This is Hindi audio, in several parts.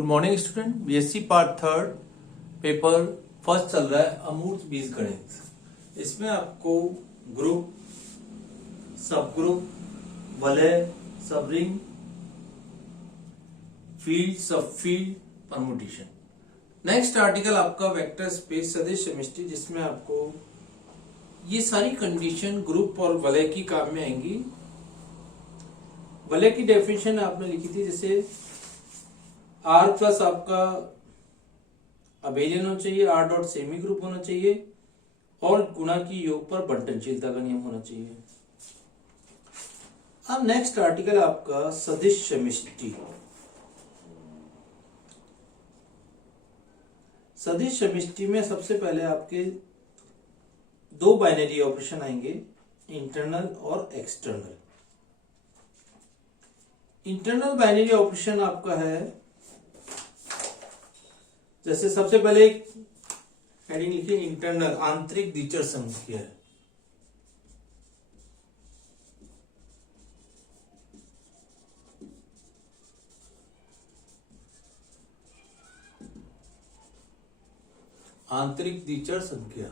Good morning student. BSc part third paper first चल रहा है अमूर्त बीजगणित। इसमें आपको ग्रुप, सब ग्रुप, वलय, सब रिंग, फील्ड, सब फील्ड, परमुटेशन। नेक्स्ट आर्टिकल आपका वेक्टर स्पेस सदिश समष्टि, जिसमें आपको ये सारी कंडीशन ग्रुप और वलय की काम में आएंगी। वलय की डेफिनेशन आपने लिखी थी, जैसे आर प्लस आपका अबेलियन होना चाहिए, आर डॉट सेमी ग्रुप होना चाहिए और गुणा की योग पर बंटनशीलता का नियम होना चाहिए। अब नेक्स्ट आर्टिकल आपका सदिश समष्टि। सदिश समष्टि में सबसे पहले आपके दो बाइनरी ऑपरेशन आएंगे, इंटरनल और एक्सटर्नल। इंटरनल बाइनरी ऑपरेशन आपका है, जैसे सबसे पहले एक हेडिंग लिखिए इंटरनल, आंतरिक द्विचर संख्या है। आंतरिक द्विचर संख्या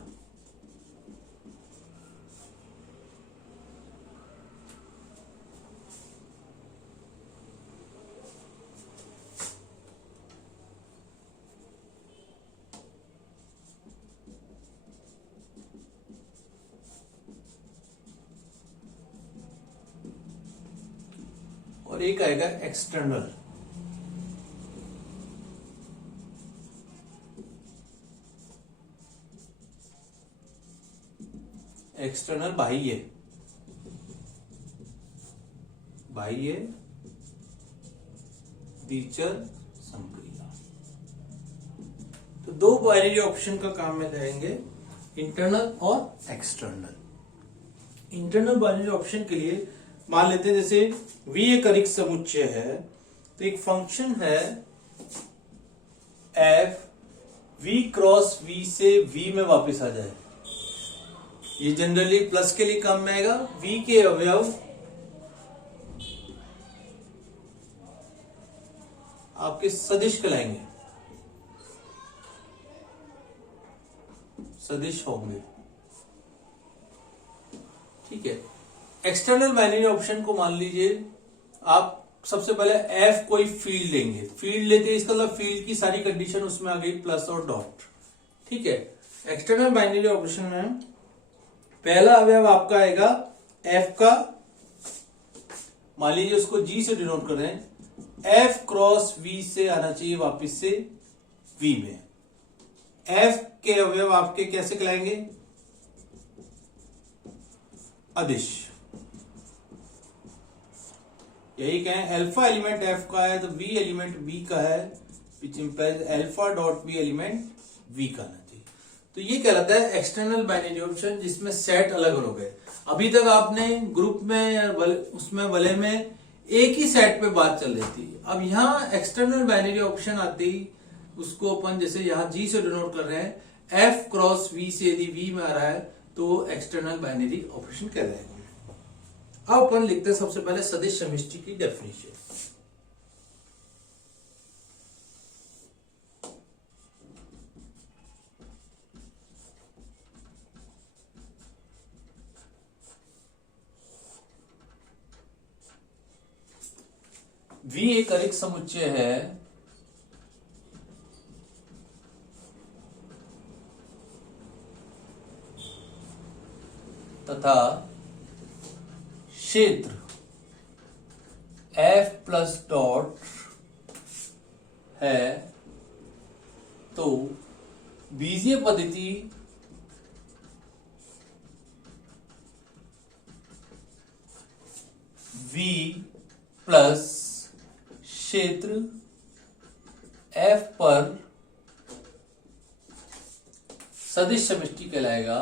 और एक आएगा एक्सटर्नल। एक्सटर्नल बाह्य, बाह्य द्विचर संक्रिया। तो दो बाइनरी ऑप्शन का काम में रहेंगे, इंटरनल और एक्सटर्नल। इंटरनल बाइनरी ऑप्शन के लिए मान लेते हैं जैसे V एक अरिक्त समुच्चय है, तो एक फंक्शन है f V क्रॉस V से V में वापस आ जाए। ये जनरली प्लस के लिए काम में आएगा। V के अवयव आपके सदिश कहलाएंगे, सदिश होंगे, ठीक है। एक्सटर्नल बाइनरी ऑप्शन को मान लीजिए आप सबसे पहले f कोई फील्ड लेंगे, फील्ड लेते हैं इसका मतलब फील्ड की सारी कंडीशन उसमें आ गई, प्लस और डॉट, ठीक है। एक्सटर्नल बाइनरी ऑपरेशन में पहला अवयव आपका आएगा f का, मान लीजिए उसको g से डिनोट कर रहे हैं, f क्रॉस v से आना चाहिए वापिस से v में। f के अवयव आपके कैसे कहलाएंगे, अदिश। यही कहें अल्फा एलिमेंट f का है तो v एलिमेंट v का है, which implies alpha dot v element v का आना चाहिए। तो ये कहलाता है एक्सटर्नल बाइनरी ऑप्शन, जिसमें सेट अलग अलग है। अभी तक आपने ग्रुप में या उसमें वलय में एक ही सेट पे बात चल रही थी। अब यहाँ एक्सटर्नल बाइनरी ऑप्शन आती, उसको अपन जैसे यहाँ g से डिनोट कर रहे हैं, f क्रॉस v से यदि v में आ रहा है तो एक्सटर्नल बाइनरी ऑपरेशन कहलाएगा। अब अपन लिखते हैं सबसे पहले सदिश समष्टि की डेफिनेशन। V एक अरिक्त समुच्चय है तथा क्षेत्र F प्लस डॉट है, तो बीजीय पद्धति V प्लस क्षेत्र F पर सदिश समष्टि कहलाएगा।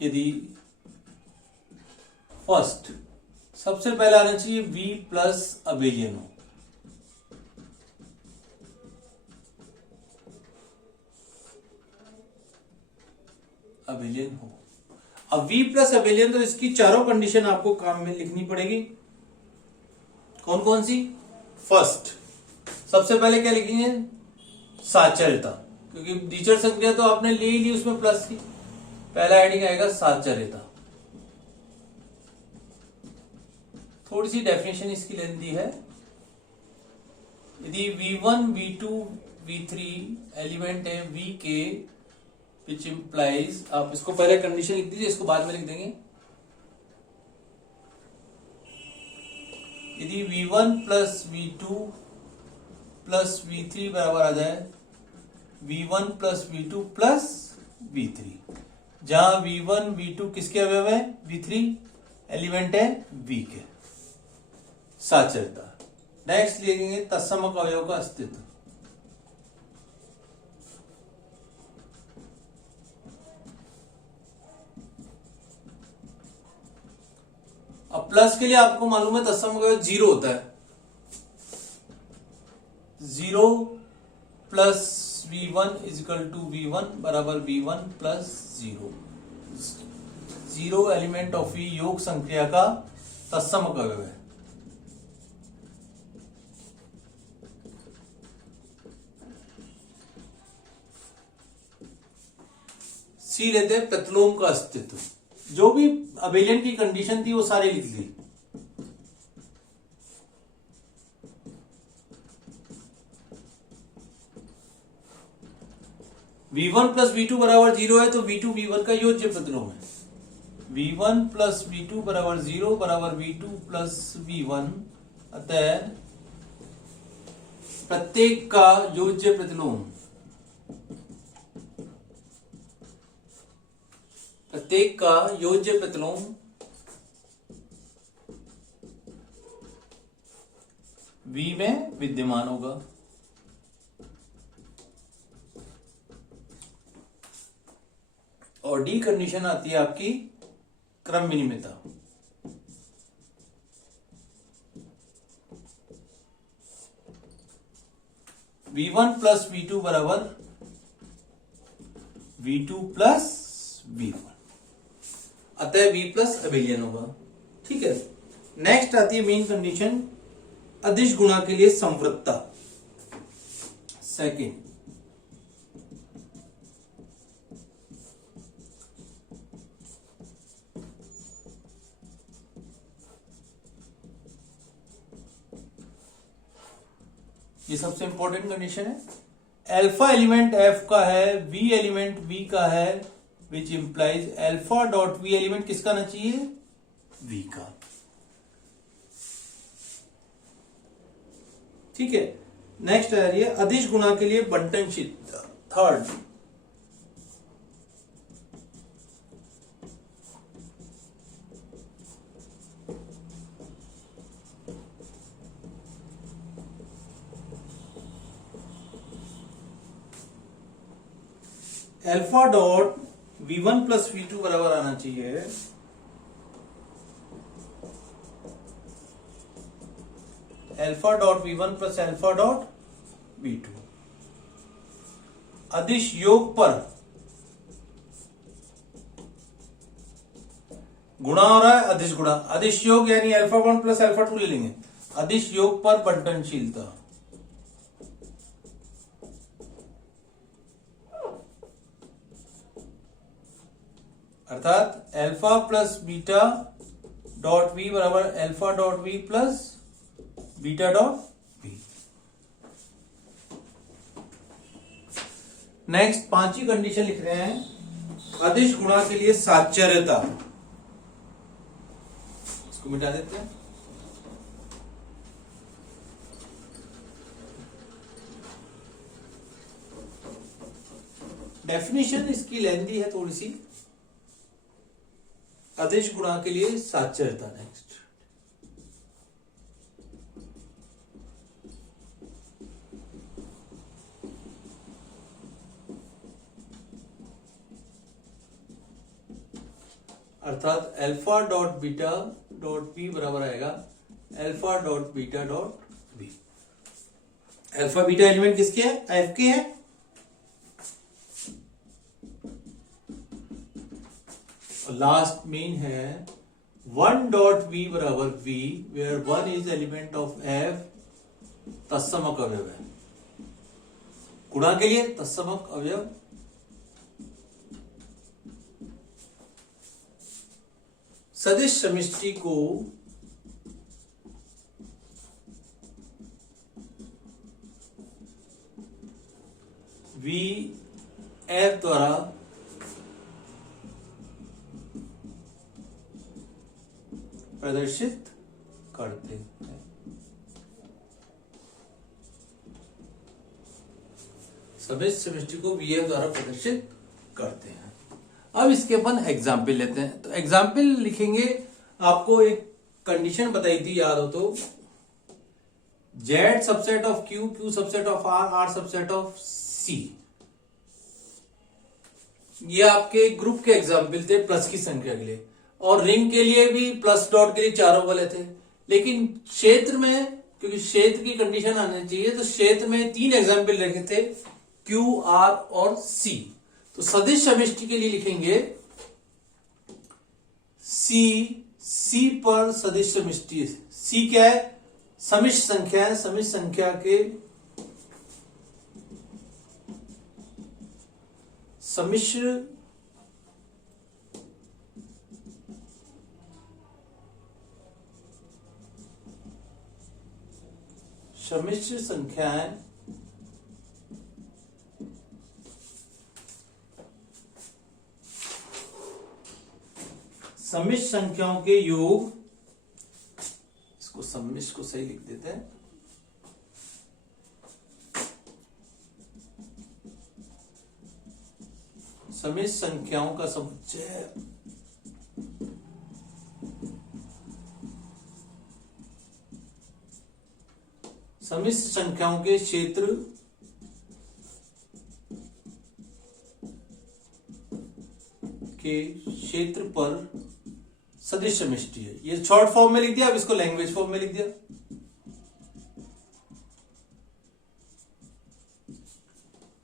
यदि फर्स्ट सबसे पहले आना चाहिए v प्लस अबेलियन हो, अबेलियन हो। अब V प्लस अबेलियन, तो इसकी चारों कंडीशन आपको काम में लिखनी पड़ेगी। कौन कौन सी? फर्स्ट, सबसे पहले क्या लिखेंगे? साचर्यता, क्योंकि द्विचर संख्या तो आपने ले ही ली, उसमें प्लस की। पहला हेडिंग आएगा साचर्यता। थोड़ी सी डेफिनेशन इसकी लेंदी है। यदि V1, V2, V3 एलिमेंट है V के, विच इंप्लाइज, आप इसको पहले कंडीशन लिख दीजिए, इसको बाद में लिख देंगे। यदि V1 plus V2 plus V3 बराबर आ जाए V1 plus V2 plus V3, जहां V1 V2 किसके अवयव है? V3 एलिमेंट है V के, साचर्यता। नेक्स्ट लिखेंगे तत्समक अवयव का अस्तित्व। अब प्लस के लिए आपको मालूम है तत्समक अवयव 0 होता है। 0 plus V1 is equal to V1 बराबर V1 plus 0। 0 element of V योग संक्रिया का तत्समक अवयव है। सी लेते हैं प्रतिलोम का अस्तित्व। जो भी अबेलियन की कंडीशन थी वो सारी लिख ली। V1 प्लस V2 बराबर 0 है, तो V2 V1 का योज्य प्रतिलोम है। V1 प्लस V2 बराबर 0 बराबर V2 प्लस V1, अतः प्रत्येक का योज्य प्रतिलोम, प्रत्येक का योज्य प्रतिलोम V में विद्यमान होगा। और डी कंडीशन आती है आपकी क्रम विनिमयता। V1 प्लस V2 बराबर V2 प्लस V1, अतः V प्लस अबेलियन होगा। ठीक है। नेक्स्ट आती है मेन कंडीशन, अदिश गुणा के लिए संवृत्ता। सेकेंड, ये सबसे इंपॉर्टेंट कंडीशन है। अल्फा एलिमेंट एफ का है, वी एलिमेंट वी का है, which implies alpha dot V element किसका ना चाहिए? वी का। ठीक है। नेक्स्ट आ रही है अदिश गुणा के लिए बंटनशीलता। Third, alpha dot V1 plus V2 बराबर आना चाहिए alpha dot V1 plus alpha dot V2। अदिश योग पर गुणा हो रहा है, अदिश गुणा, अदिश योग यानी अल्फा 1 प्लस अल्फा 2 ले लेंगे। अदिश योग पर बंटनशीलता, अर्थात alpha plus beta dot V बराबर alpha dot V plus beta dot V. Next पांचवी कंडीशन लिख रहे हैं, अदिश गुणा के लिए साचर्यता। इसको मिटा देते हैं। डेफिनेशन इसकी लेंथी है थोड़ी सी। अदिश गुणा के लिए साचर्यता। नेक्स्ट, अर्थात alpha dot beta dot B बराबर आएगा alpha dot beta dot B. Alpha beta element किसके हैं? एफ के हैं। लास्ट मीन है 1 डॉट वी बराबर V, where 1 is element of F, तत्समक अवयव है। गुणा के लिए तत्समक अवयव, सदिश समष्टि को वी एफ द्वारा प्रदर्शित करते हैं। सदिश समष्टि को वी एफ द्वारा प्रदर्शित करते हैं। अब इसके अपन एग्जाम्पल लेते हैं। तो एग्जाम्पल लिखेंगे, आपको एक कंडीशन बताई थी याद हो तो, Z subset of Q, Q subset of R, R subset of C। ये आपके ग्रुप के एग्जाम्पल थे प्लस की संख्या के लिए, और रिंग के लिए भी प्लस डॉट के लिए चारों वाले थे। लेकिन क्षेत्र में, क्योंकि क्षेत्र की कंडीशन आनी चाहिए, तो क्षेत्र में 3 एग्जाम्पल रखे थे, Q, R और C। तो सदिश समष्टि के लिए लिखेंगे C पर सदिश समष्टि। C क्या है? समिश्र संख्या है। समिश्र संख्या के समिश्र संख्याएं समिश्र संख्याओं के योग, इसको समिश्र को सही लिख देते हैं, समिश्र संख्याओं का समुच्चय समिश्र संख्याओं के क्षेत्र पर सदिश समष्टि है। ये शॉर्ट फॉर्म में लिख दिया, अब इसको लैंग्वेज फॉर्म में लिख दिया।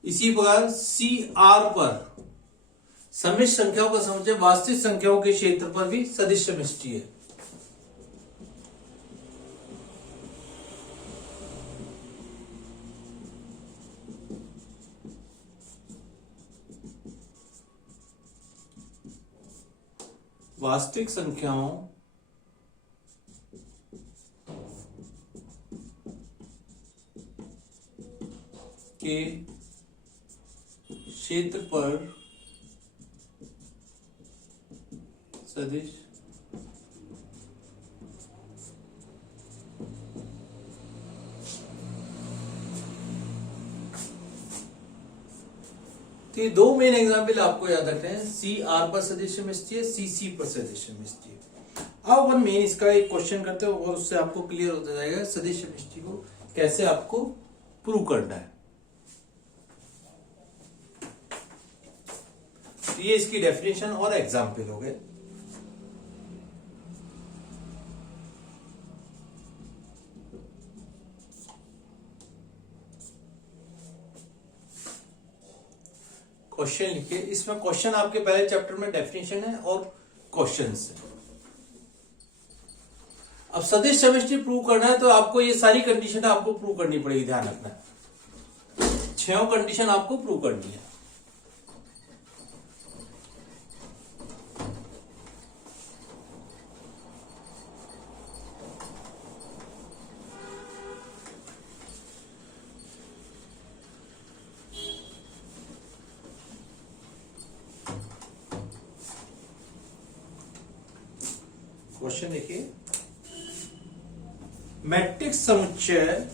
इसी प्रकार CR पर समिश्र संख्याओं का समुच्चय वास्तविक संख्याओं के क्षेत्र पर भी सदिश समष्टि है। वास्तविक संख्याओं के क्षेत्र पर सदिश तो ये 2 मेन एग्जाम्पल आपको याद रखते हैं। CR पर सदिश समष्टि है, CC पर सदिश समष्टि है। अब अपन मेन इसका एक क्वेश्चन करते हैं और उससे आपको क्लियर होता जाएगा सदिश समष्टि को कैसे आपको प्रूव करना है। तो ये इसकी डेफिनेशन और एग्जाम्पल हो गए। क्वेश्चन लिखिए। इसमें क्वेश्चन आपके पहले चैप्टर में डेफिनेशन है और क्वेश्चंस है। अब सदिश समष्टि प्रूव करना है तो आपको ये सारी कंडीशन आपको प्रूव करनी पड़ेगी, ध्यान रखना। 6 कंडीशन आपको प्रूव करनी है। क्वेश्चन देखिए, मैट्रिक्स समुच्चय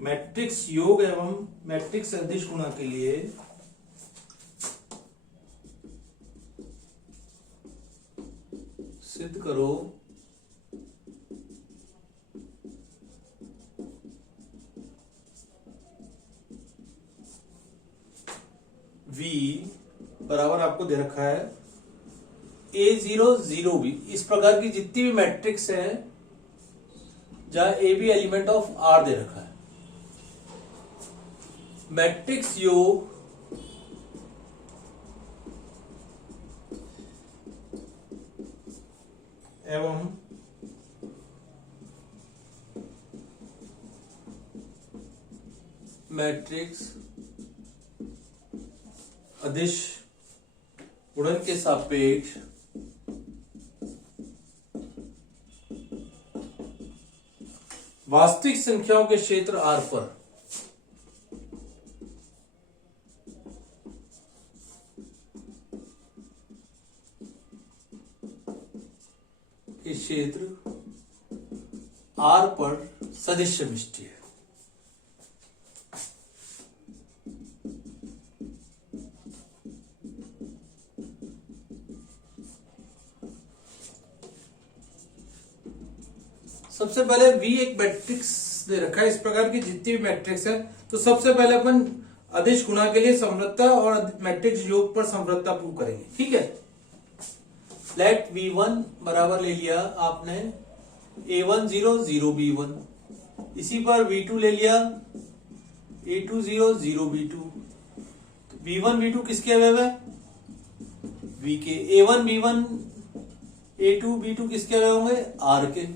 मैट्रिक्स योग एवं मैट्रिक्स अदिश गुणा के लिए सिद्ध करो V बराबर आपको दे रखा है A0 0B। इस प्रकार की जितनी भी मैट्रिक्स है जहां A भी एलिमेंट ऑफ R दे रखा है, मैट्रिक्स योग एवं मैट्रिक्स अदिश गुणन के सापेक्ष वास्तविक संख्याओं के क्षेत्र R पर के क्षेत्र R पर सदिश समष्टि है। सबसे पहले V एक मैट्रिक्स दे रखा है, इस प्रकार की जितनी भी मैट्रिक्स है तो सबसे पहले अपन अदिश गुणा के लिए समवृत्ता और मैट्रिक्स योग पर समवृत्ता प्रूव करेंगे। ठीक है, लेट V1 बराबर ले लिया आपने A1 0 0 B1, इसी पर V2 ले लिया A2 0 0 B2। V1 V2 किसके अवयव है? V के। A1 B1 A2 B2 किसके अवयव होंगे? R के।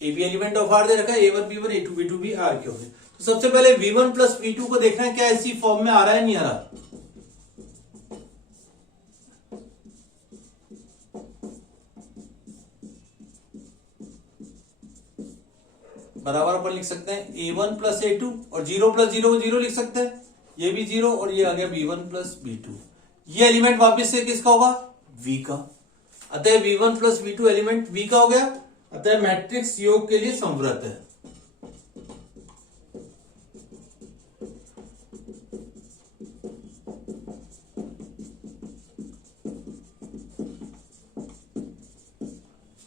A B element of R दे रखा है, A1 B1 A2 B2 भी R के होंगे। तो सबसे पहले V1 प्लस V2 को देखना है क्या इसी फॉर्म में आ रहा है, नहीं आ रहा। बराबर अपन लिख सकते हैं A1 प्लस A2 और 0 प्लस 0 को 0 लिख सकते हैं, ये भी 0 और ये आ गया B1 प्लस B2। ये एलिमेंट वापस से किसका होगा? V का। अतः V1 plus V2 element V का हो गया, अतः मैट्रिक्स योग के लिए समवृत है।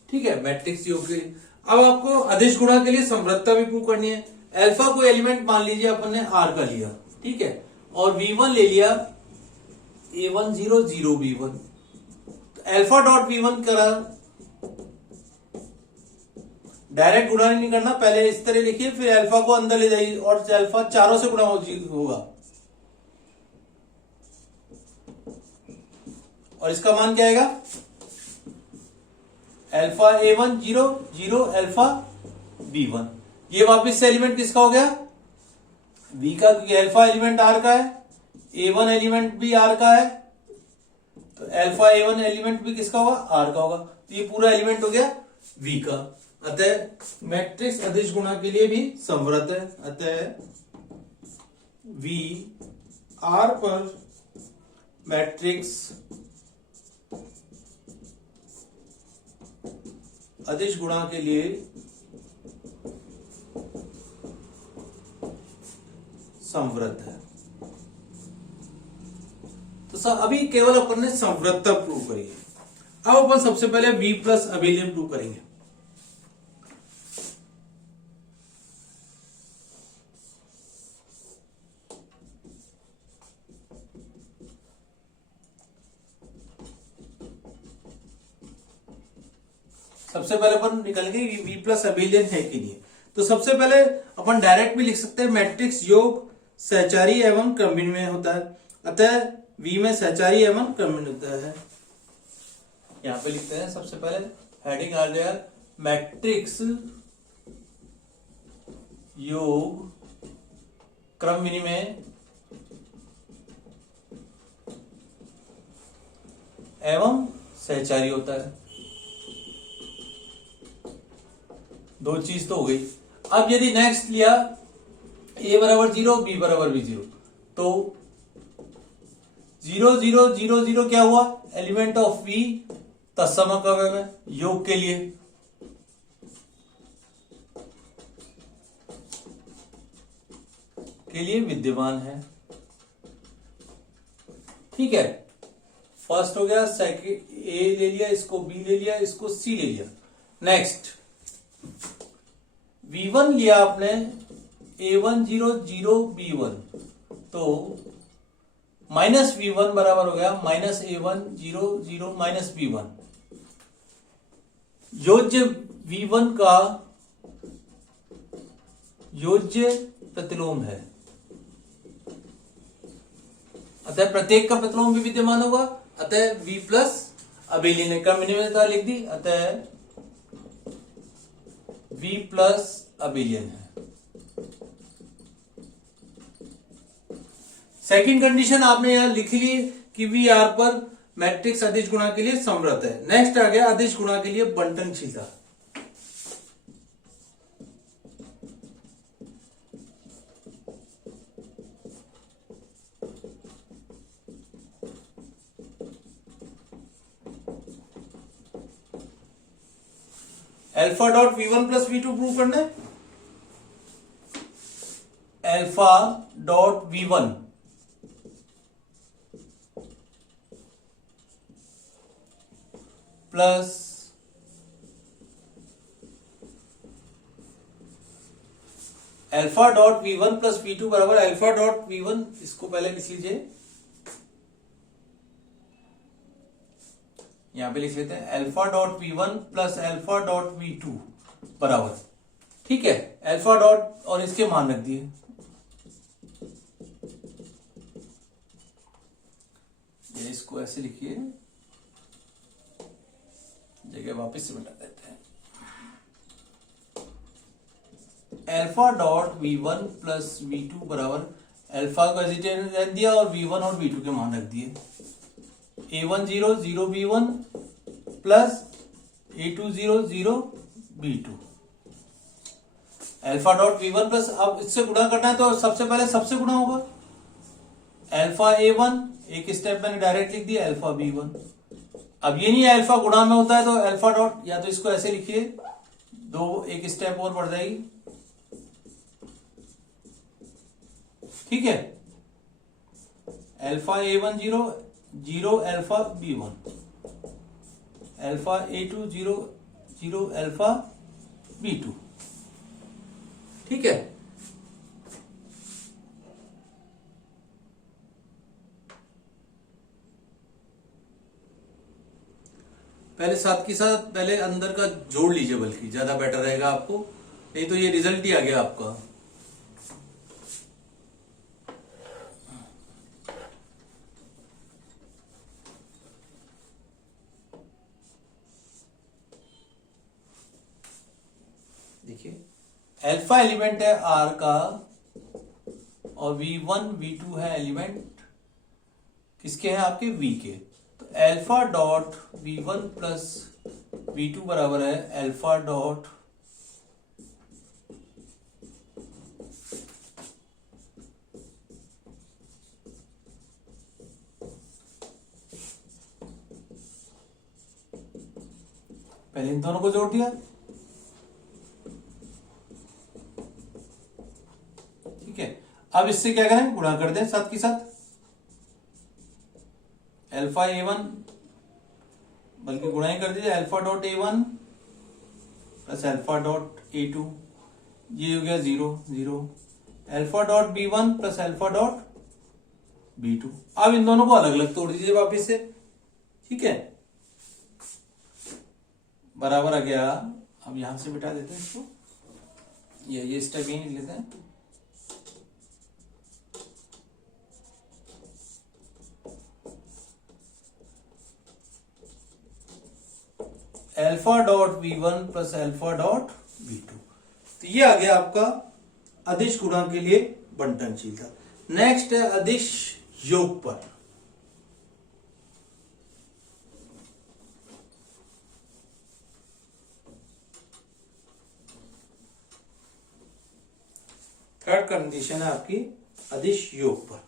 ठीक है, मैट्रिक्स योग के लिए। अब आपको अदिश गुणा के लिए समवृत्ता भी प्रूव करनी है। अल्फा को एलिमेंट मान लीजिए अपन ने R का लिया, ठीक है, और V1 ले लिया A1 0 0 B1। तो अल्फा डॉट V1 करा, डायरेक्ट गुणा नहीं करना, पहले इस तरह लिखिए, फिर अल्फा को अंदर ले जाइए और अल्फा चारों से गुणा होगा और इसका मान क्या आएगा? Alpha A1 0 0 alpha B1। ये वापस से एलिमेंट किसका हो गया? V का, क्योंकि अल्फा एलिमेंट R का है, A1 एलिमेंट भी R का है, तो अल्फा A1 एलिमेंट भी किसका होगा? R का होगा। तो ये पूरा एलिमेंट हो गया V का। अतः मैट्रिक्स अदिश गुणा के लिए भी समवृत है। अतः V R पर मैट्रिक्स अदिश गुणा के लिए समवृत है। तो सर अभी केवल अपन ने समवृत्ता प्रूव करी है। अब अपन सबसे पहले V प्लस अभिलय प्रूव करेंगे। सबसे पहले अपन निकलेंगे V प्लस अभिलय है कि नहीं। तो सबसे पहले अपन डायरेक्ट भी लिख सकते हैं, मैट्रिक्स योग सहचारी एवं क्रमभिन्न में होता है। अतः V में सहचारी एवं क्रमभिन्न होता है। यहां पे लिखते हैं सबसे पहले हेडिंग आ जाएगा मैट्रिक्स योग क्रमभिन्न में एवं सहचारी होता है। दो चीज तो हो गई। अब यदि नेक्स्ट लिया A बराबर 0 B बराबर भी 0, तो 0 0 0 0 क्या हुआ? एलिमेंट ऑफ V तत्समक अवयव है, योग के लिए विद्यमान है। ठीक है, फर्स्ट हो गया, सेकंड A ले लिया, इसको B ले लिया, इसको C ले लिया। नेक्स्ट V1 लिया आपने A1 0 0 B1, तो माइनस V1 बराबर हो गया minus A1 0 0 minus B1। योज्य V1 का योज्य प्रतिलोम है, अतः प्रत्येक का प्रतिलोम भी विद्यमान होगा, अतः V प्लस अबेलियन है, कम्युनिमेता लिख दी, अतः V प्लस अबेलियन है। सेकंड कंडीशन आपने यहां लिख ली कि वी आर पर मैट्रिक्स अदिश गुणा के लिए समर्थ है। नेक्स्ट आ गया अदिश गुणा के लिए बंटनशीलता। Alpha dot V1 plus V2 prove करना है। Alpha dot V1 plus alpha dot V1 plus V2 बराबर अल्फा डॉट V1, इसको पहले लिख लीजिए, यहां पे लिख लेते हैं alpha dot V1 plus alpha dot V2 बराबर, ठीक है, अल्फा डॉट और इसके मान रख दिए, ये इसको ऐसे लिखिए, जगह वापस से मिटा देते हैं। Alpha dot V1 plus V2 बराबर अल्फा को एजिटेट रख दिया और V1 और V2 के मान रख दिए, A1 0 0 B1 plus A2 0 0 B2। Alpha dot V1 plus, अब इससे गुणा करना है तो सबसे पहले सबसे गुणा होगा, अल्फा A1 एक स्टेप मैंने डायरेक्ट लिख दिया, अल्फा B1। अब ये नहीं है अल्फा गुणा में होता है तो अल्फा डॉट, या तो इसको ऐसे लिखिए, दो एक स्टेप और बढ़ जाएगी, ठीक है, alpha A1 0 0 alpha B1, alpha A2 0 0 alpha B2, ठीक है। पहले साथ के साथ पहले अंदर का जोड़ लीजिए, बल्कि ज्यादा बेटर रहेगा आपको, नहीं तो ये रिजल्ट ही आ गया आपका। देखिए अल्फा एलिमेंट है R का और V1 V2 है एलिमेंट किसके हैं, आपके V के, तो alpha dot V1 plus V2 बराबर है अल्फा डॉट पहले इन दोनों को जोड़ दिया, ठीक है। अब इससे क्या करें, गुणा कर दें साथ के साथ, अल्फा A1 बल्कि गुणा ही कर दीजिए, alpha dot A1 plus alpha dot A2, ये हो गया 0 0, alpha dot B1 plus alpha dot B2। अब इन दोनों को अलग अलग तोड़ दीजिए वापिस से, ठीक है, बराबर आ गया। अब यहां से बिठा देते हैं इसको, ये स्टेप यही लेते हैं, alpha dot V1 plus alpha dot V2, तो ये आ गया आपका अदिश गुणा के लिए बंटनशीलता। नेक्स्ट है अदिश योग पर। थर्ड कंडीशन है आपकी अदिश योग पर।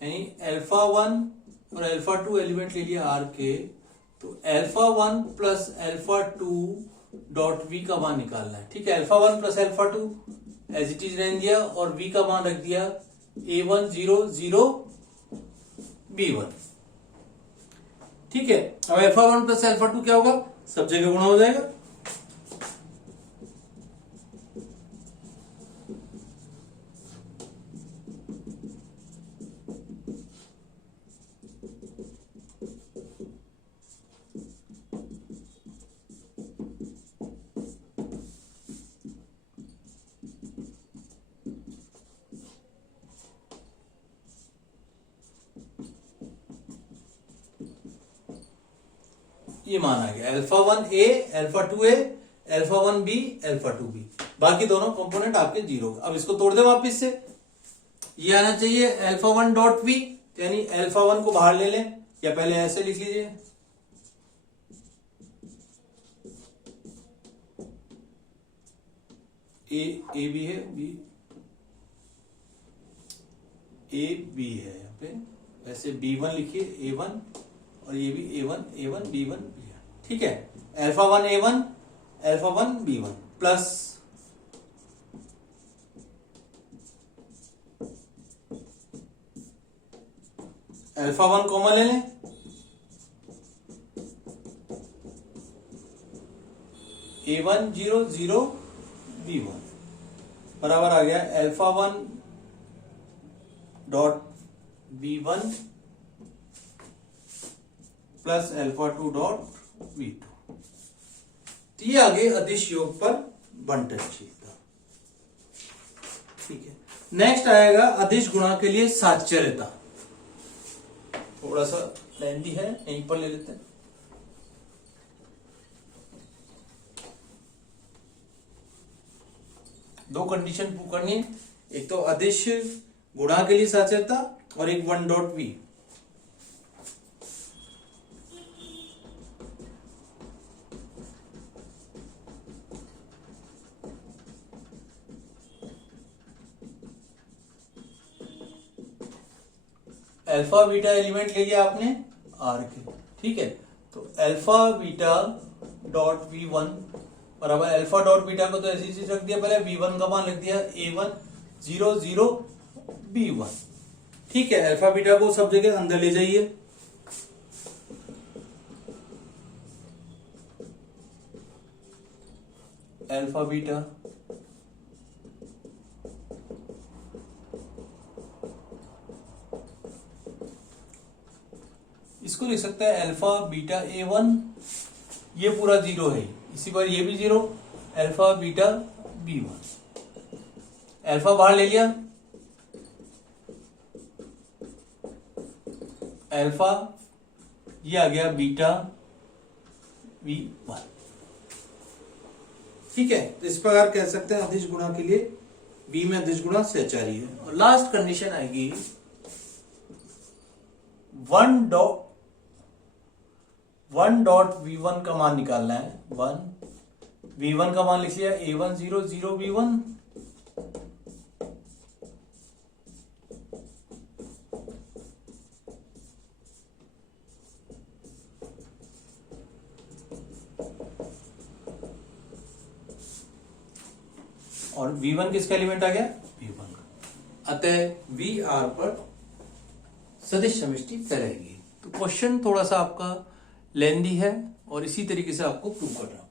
यानी अल्फा 1 और अल्फा 2 एलिमेंट ले लिया R के, तो alpha 1 plus alpha 2 dot V का मान निकालना है, ठीक है। Alpha 1 plus alpha 2 as it is रहने दिया और V का मान रख दिया A1 0 0 B1, ठीक है। अब अल्फा 1 प्लस अल्फा 2 क्या होगा, सब जगह गुणा हो जाएगा, ये मान आ गया अल्फा 1 ए, अल्फा 2 ए, अल्फा 1 बी, अल्फा 2 बी। बाकी दोनों कंपोनेंट आपके जीरो। अब इसको तोड़ दे वापिस से, ये आना चाहिए अल्फा 1 डॉट वी, यानी अल्फा 1 को बाहर ले लें, या पहले ऐसे लिख लीजिए ए बी है, बी ए बी है यहाँ पे, वैसे B1 लिखिए A1, और ये भी A1 A1 B1 ठीक है। Alpha 1 A1, alpha 1 B1 plus alpha 1 common ले लें, A1 0 0 B1 बराबर आ गया alpha 1 dot B1 plus alpha 2 dot B2। ये आगे अदिश योग पर बंटन था। ठीक है, नेक्स्ट आएगा अदिश गुणा के लिए साच्चर्यता। थोड़ा सा लेंथी है, यहीं पर ले लेते हैं। दो कंडीशन प्रूव करनी है, एक तो अदिश गुणा के लिए साच्चर्यता और एक 1 डॉट वी। अल्फा बीटा एलिमेंट ले लिया आपने आर के, ठीक है। तो अल्फा बीटा डॉट V1 बराबर अल्फा डॉट बीटा को तो ऐसी चीज रख दिया, पहले V1 का मान लिख दिया A1 0 0 B1। ठीक है, अल्फा बीटा को सब जगह अंदर ले जाइए। अल्फा बीटा इसको लिख सकते हैं अल्फा बीटा A1, ये पूरा जीरो है, इसी पर ये भी zero, alpha beta B1। Alpha बाहर ले लिया, अल्फा ये आ गया बीटा V1। ठीक है, तो इस प्रकार कह सकते हैं अदिश गुणा के लिए बी में अदिश गुणा सहचारी है। और लास्ट कंडीशन आएगी 1 डॉट V1 का मान निकालना है। 1 V1 का मान लिख लिया A1 0 0 V1 और V1 किसका एलिमेंट आ गया V1 का। अतः VR पर सदिश समष्टि रहेगी। तो क्वेश्चन थोड़ा सा आपका लेंदी है और इसी तरीके से आपको प्रूव करना